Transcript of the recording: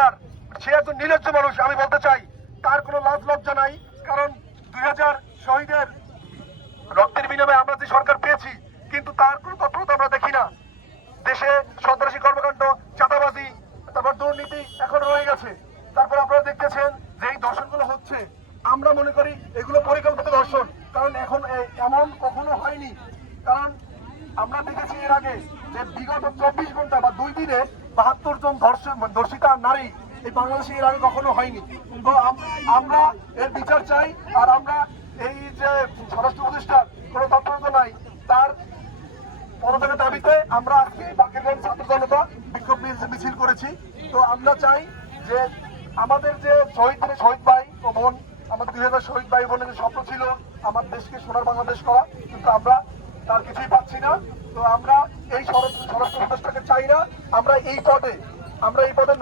আর সে একজন নির্লজ্জ মানুষ। আমি বলতে চাই তার কোনো লাজ লজ্জা নাই, কারণ 2000 শহীদের রক্তের বিনিময়ে আমরা যে সরকার পেয়েছি, কিন্তু তার কোনো তৎপরতা আমরা দেখি না। দেশে সন্ত্রাসী কর্মকাণ্ড, চাঁদাবাজি, তারপর দুর্নীতি এখন রয়ে গেছে। তারপর আপনারা দেখতেছেন যে এই ধর্ষণগুলো হচ্ছে, আমরা মনে করি এগুলো পরিকল্পিত ধর্ষণ, কারণ এখন এমন কখনো হয়নি। কারণ আমরা দেখেছি এর আগে যে বিগত 24 ঘন্টা বা 2 দিনে 72 জন ধর্ষিতা নারী এই বাংলাদেশে এর আগে কখনো হয়নি। তো আমরা এর বিচার চাই। আর আমরা এই যে স্বরাষ্ট্র উপদেষ্টার কোনো তৎপরতা নাই, তার পদত্যাগের দাবিতে আমরা আজকে বাকেরগঞ্জ ছাত্র জনতা বিক্ষোভ মিছিল করেছি। তো আমরা চাই যে আমাদের যে শহীদ ভাই ও বোন, আমাদের 2000 শহীদ ভাই বোনের যে স্বপ্ন ছিল আমার দেশকে সোনার বাংলাদেশ করা, কিন্তু আমরা তার কিছুই পাচ্ছি না। তো আমরা এই স্বরাষ্ট্র উপদেষ্টাকে চাই না। আমরা এই পদে